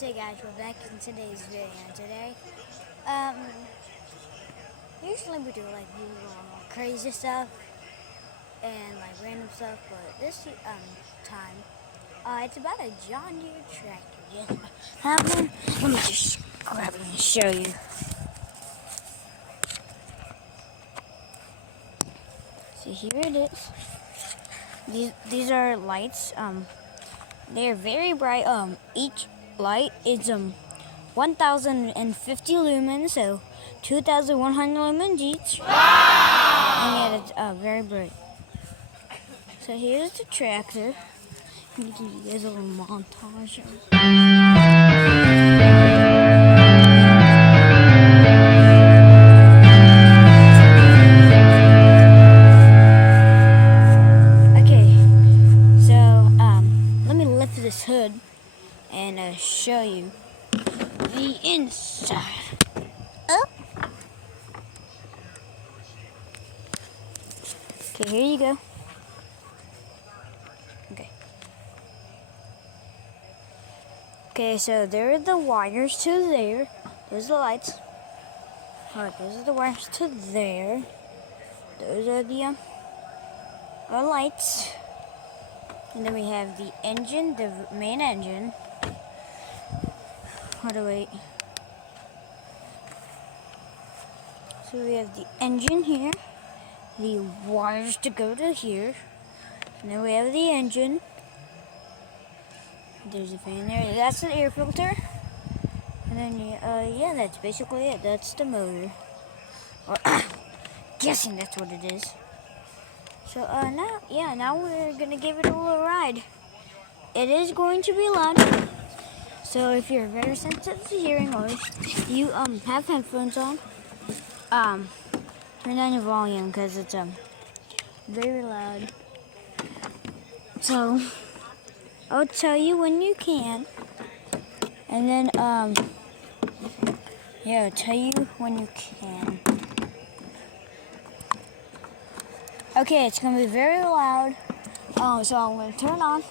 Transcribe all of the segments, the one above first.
Hey guys, we're back in today's video. Today, um, usually we do like crazy stuff and like random stuff, but this time, it's about a John Deere tractor. Yes, I have one. Let me just grab it and show you. See, here it is. These are lights. They are very bright. Each light is 1,050 lumens, so 2,100 lumens each. And yeah, it's very bright. So here's the tractor. Let me give you guys a little montage. Okay, so let me lift this hood and show you the inside. Oh. Okay, here you go. Okay, so there are the wires to there. There's the lights. Alright, those are the wires to there. Those are the lights. And then we have the engine, the main engine. Hold on, wait. So we have the engine here. The wires to go to here. And then we have the engine. There's a fan there. That's the air filter. And then, yeah, that's basically it. That's the motor. Or, guessing that's what it is. So, now we're going to give it a little ride. It is going to be loud. So, if you're very sensitive to hearing or you, have headphones on, turn down your volume because it's, very loud. So, I'll tell you when you can. And then, yeah, I'll tell you when you can. Okay, it's going to be very loud. So I'm going to turn on.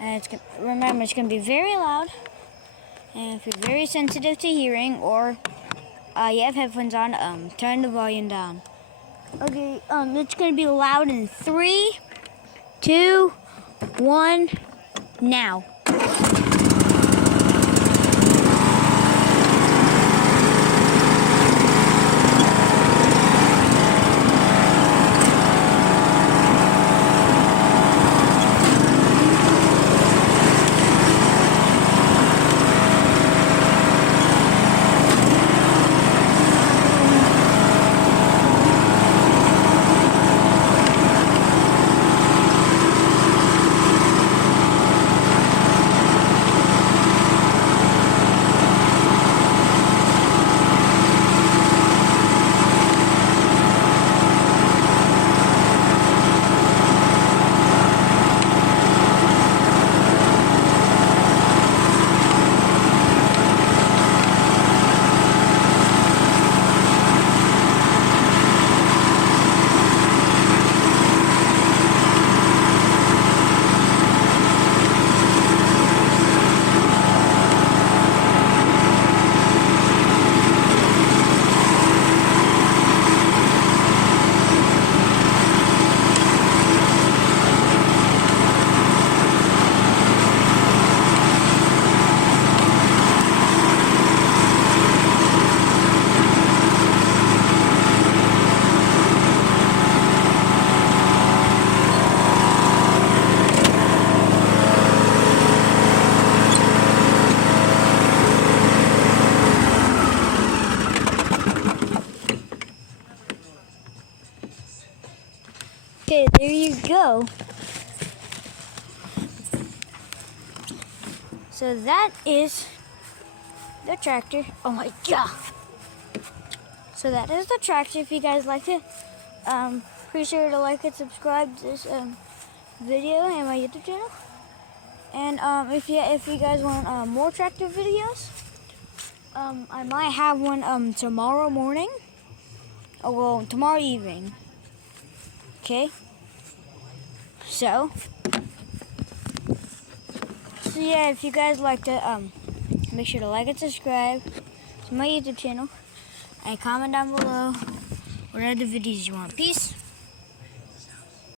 And remember, it's going to be very loud. And if you're very sensitive to hearing or you have headphones on, turn the volume down. Okay, it's going to be loud in 3, 2, 1, now. Okay, there you go. So that is the tractor. Oh my god. So that is the tractor. If you guys liked it, be sure to like and subscribe to this video and my YouTube channel. And if you guys want more tractor videos, I might have one tomorrow morning. Oh well, tomorrow evening. Okay. So yeah, if you guys like to make sure to like and subscribe to my YouTube channel. And comment down below what other videos you want. Peace.